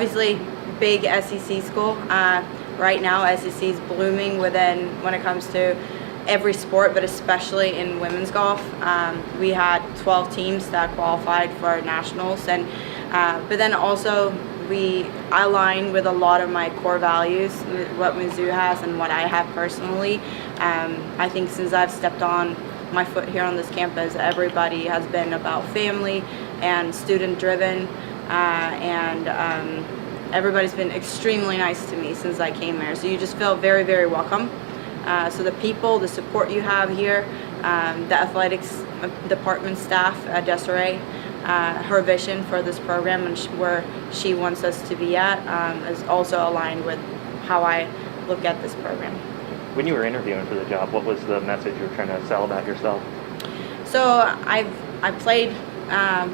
Obviously, big SEC school. Right now, SEC is blooming when it comes to every sport, but especially in women's golf. We had 12 teams that qualified for nationals, and but then also I align with a lot of my core values, what Mizzou has and what I have personally. I think since I've stepped on my foot here on this campus, everybody has been about family and student driven, and everybody's been extremely nice to me since I came here. So you just feel very, very welcome. So the people, the support you have here, the athletics department staff, Desiree, her vision for this program and where she wants us to be at is also aligned with how I look at this program. When you were interviewing for the job, what was the message you were trying to sell about yourself? So I played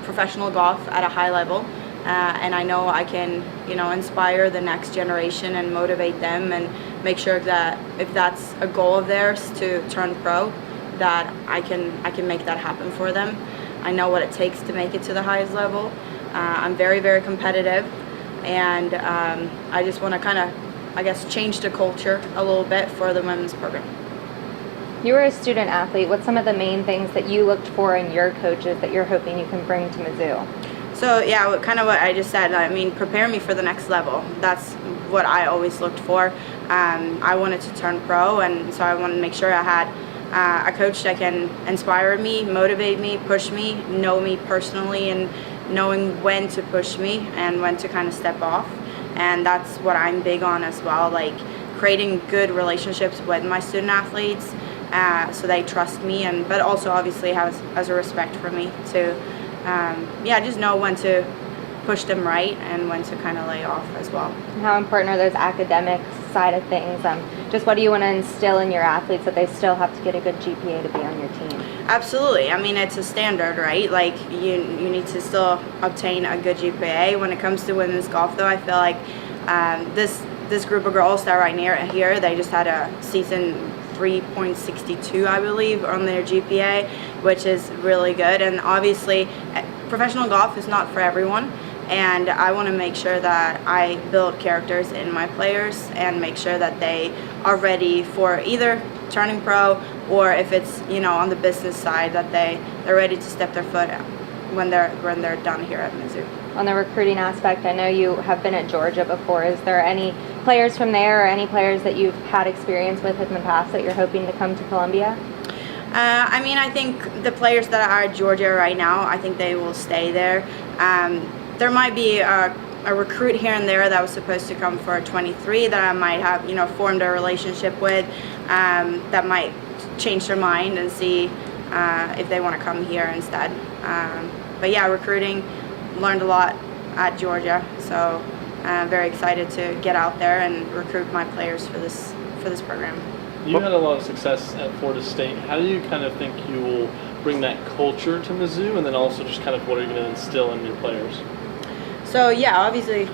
professional golf at a high level, and I know I can, inspire the next generation and motivate them, and make sure that if that's a goal of theirs to turn pro, that I can make that happen for them. I know what it takes to make it to the highest level. I'm very, very competitive, and I just want to kind of, change the culture a little bit for the women's program. You were a student athlete. What's some of the main things that you looked for in your coaches that you're hoping you can bring to Mizzou? So yeah, kind of what I just said. I mean, prepare me for the next level. That's what I always looked for. I wanted to turn pro, and so I wanted to make sure I had a coach that can inspire me, motivate me, push me, know me personally, and knowing when to push me and when to kind of step off. And that's what I'm big on as well, like creating good relationships with my student athletes, so they trust me, but also obviously has a respect for me too. Just know when to push them right and when to kind of lay off as well. How important are those academic side of things? Just what do you want to instill in your athletes that they still have to get a good GPA to be on your team? Absolutely. I mean, it's a standard, right? Like you need to still obtain a good GPA. When it comes to women's golf, though, I feel like this group of girls that are right near here, they just had a season 3.62, I believe, on their GPA, which is really good. And obviously, professional golf is not for everyone. And I want to make sure that I build characters in my players and make sure that they are ready for either turning pro, or if it's on the business side, that they're ready to step their foot out when they're done here at Mizzou. On the recruiting aspect, I know you have been at Georgia before. Is there any players from there or any players that you've had experience with in the past that you're hoping to come to Columbia? I think the players that are at Georgia right now, I think they will stay there. There might be a recruit here and there that was supposed to come for 23 that I might have, formed a relationship with, that might change their mind and see if they want to come here instead. But yeah, recruiting, learned a lot at Georgia, so I'm very excited to get out there and recruit my players for this program. You had a lot of success at Florida State. How do you kind of think you will bring that culture to Mizzou, and then also just kind of what are you going to instill in your players? So yeah, obviously,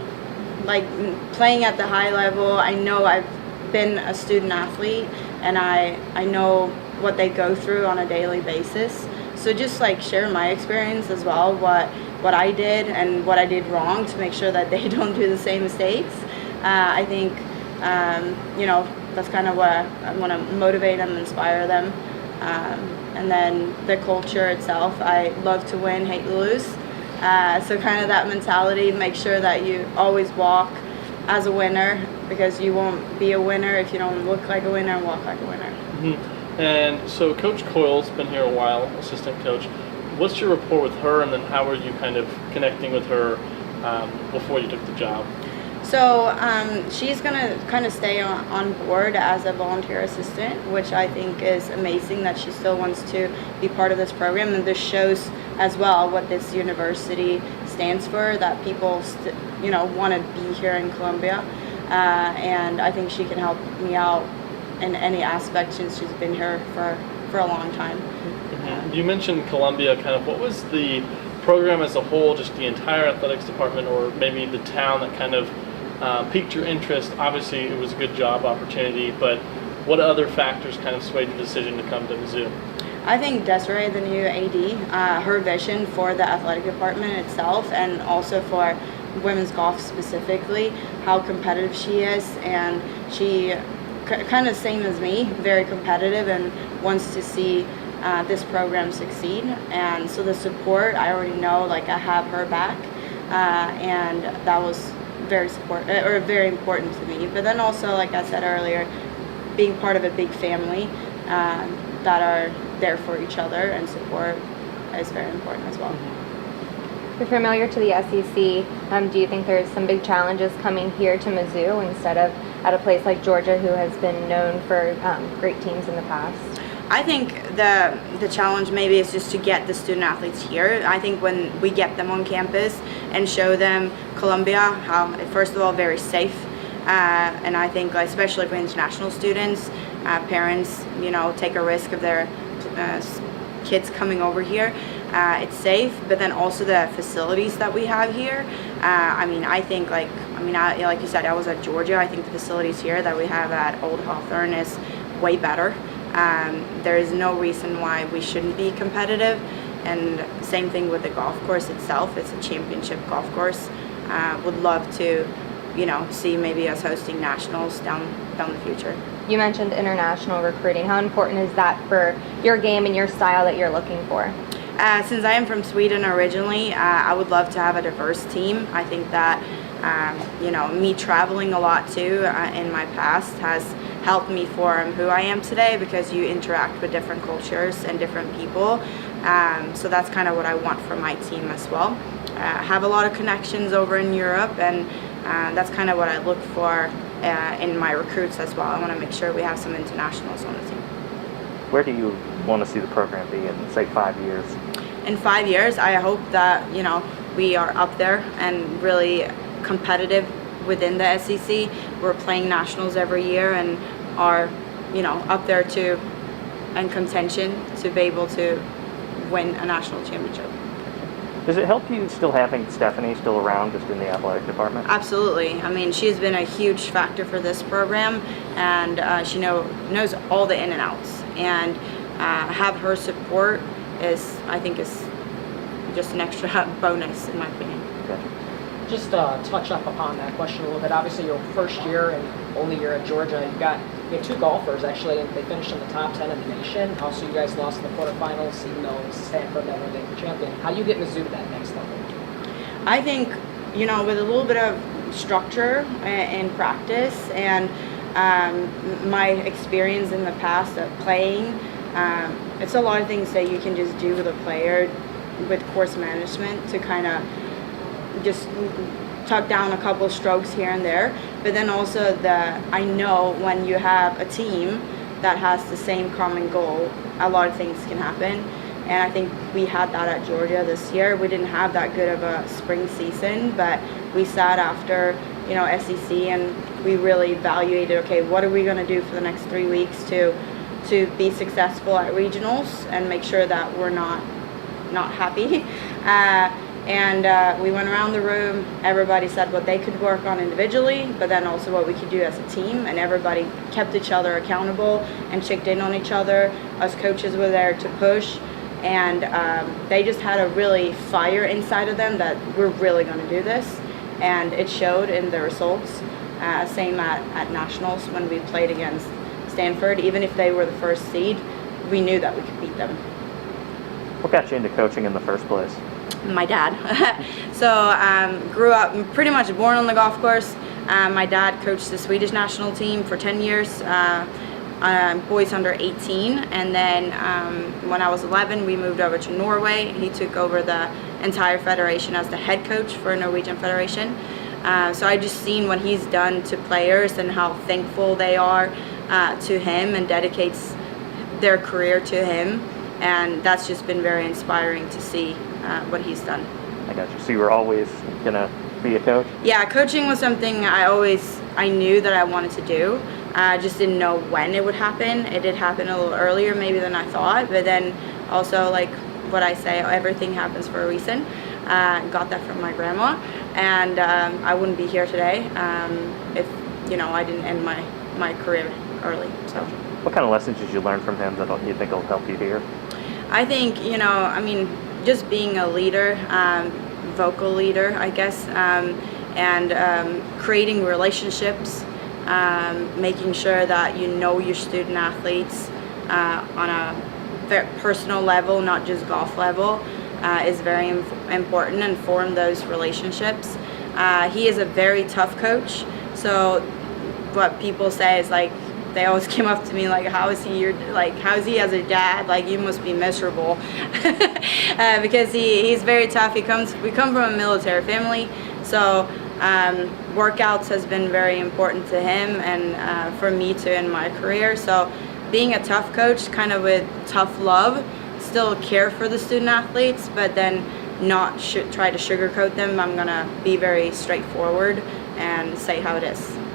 like playing at the high level, I know I've been a student athlete, and I know what they go through on a daily basis. So just like share my experience as well, what I did and what I did wrong, to make sure that they don't do the same mistakes. I think that's kind of what I want to motivate them, inspire them. And then the culture itself, I love to win, hate to lose. So kind of that mentality, make sure that you always walk as a winner, because you won't be a winner if you don't look like a winner and walk like a winner. Mm-hmm. And so Coach Coyle's been here a while, assistant coach. What's your rapport with her, and then how are you kind of connecting with her before you took the job? So she's going to kind of stay on board as a volunteer assistant, which I think is amazing that she still wants to be part of this program. And this shows as well what this university stands for, that people want to be here in Columbia. And I think she can help me out in any aspect since she's been here for a long time. Mm-hmm. You mentioned Columbia. Kind of what was the program as a whole, just the entire athletics department, or maybe the town that kind of piqued your interest? Obviously, it was a good job opportunity, but what other factors kind of swayed your decision to come to Mizzou? I think Desiree, the new AD, her vision for the athletic department itself, and also for women's golf specifically, how competitive she is, and she kind of same as me, very competitive and wants to see this program succeed. And so the support, I already know, like I have her back, and that was very important to me. But then also, like I said earlier, being part of a big family that are there for each other and support is very important as well. You're familiar to the SEC. Do you think there's some big challenges coming here to Mizzou instead of at a place like Georgia, who has been known for great teams in the past? I think the challenge maybe is just to get the student athletes here. I think when we get them on campus and show them Columbia, how first of all very safe, and I think especially for international students, parents take a risk of their kids coming over here. It's safe, but then also the facilities that we have here. I think like you said, I was at Georgia. I think the facilities here that we have at Old Hawthorne is way better. There is no reason why we shouldn't be competitive, and same thing with the golf course itself. It's a championship golf course. Would love to, see maybe us hosting nationals down the future. You mentioned international recruiting. How important is that for your game and your style that you're looking for? Since I am from Sweden originally, I would love to have a diverse team. I think that me traveling a lot too in my past has helped me form who I am today, because you interact with different cultures and different people. So that's kind of what I want for my team as well. Have a lot of connections over in Europe, and that's kind of what I look for in my recruits as well. I want to make sure we have some internationals on the team. Where do you want to see the program be in, say, 5 years? In 5 years, I hope that we are up there and really competitive within the SEC. We're playing nationals every year and are up there to in contention to be able to win a national championship. Does it help you still having Stephanie still around just in the athletic department? Absolutely. I mean, she's been a huge factor for this program, and she knows all the in and outs. And have her support I think is just an extra bonus in my opinion. Okay. Just touch up upon that question a little bit. Obviously, your first year and only year at Georgia, you had two golfers actually, and they finished in the top 10 of the nation. Also, you guys lost in the quarterfinals, even though it was Stanford that were the champion. How do you get Mizzou to that next level? I think with a little bit of structure and practice, and my experience in the past of playing, it's a lot of things that you can just do with a player with course management to kind of just tuck down a couple strokes here and there. But then also I know when you have a team that has the same common goal, a lot of things can happen. And I think we had that at Georgia this year. We didn't have that good of a spring season, but we sat after SEC and we really evaluated, okay, what are we going to do for the next 3 weeks to be successful at regionals and make sure that we're not happy. And we went around the room. Everybody said what they could work on individually, but then also what we could do as a team, and everybody kept each other accountable and checked in on each other. Us coaches were there to push, and they just had a really fire inside of them that we're really going to do this, and it showed in the results. Same at nationals when we played against Stanford. Even if they were the first seed, we knew that we could beat them. What got you into coaching in the first place? My dad. So grew up pretty much born on the golf course. My dad coached the Swedish national team for 10 years, boys under 18, and then when I was 11 we moved over to Norway. He took over the entire federation as the head coach for Norwegian Federation. So I just seen what he's done to players and how thankful they are to him and dedicates their career to him, and that's just been very inspiring to see what he's done. I got you. So you were always gonna be a coach? Yeah, coaching was something I knew that I wanted to do. I just didn't know when it would happen. It did happen a little earlier maybe than I thought, but then also, like what I say, everything happens for a reason. Got that from my grandma, and I wouldn't be here today if I didn't end my career early. So What kind of lessons did you learn from him that you think will help you here? I think just being a leader, vocal leader, I guess, and creating relationships, making sure that you know your student athletes on a very personal level, not just golf level, is very important, and form those relationships. He is a very tough coach, so what people say is like, they always came up to me like, how is he as a dad? Like, you must be miserable. Because he's very tough. We come from a military family, so workouts has been very important to him, and for me too in my career. So being a tough coach, kind of with tough love, still care for the student athletes, but then not try to sugarcoat them. I'm gonna be very straightforward and say how it is.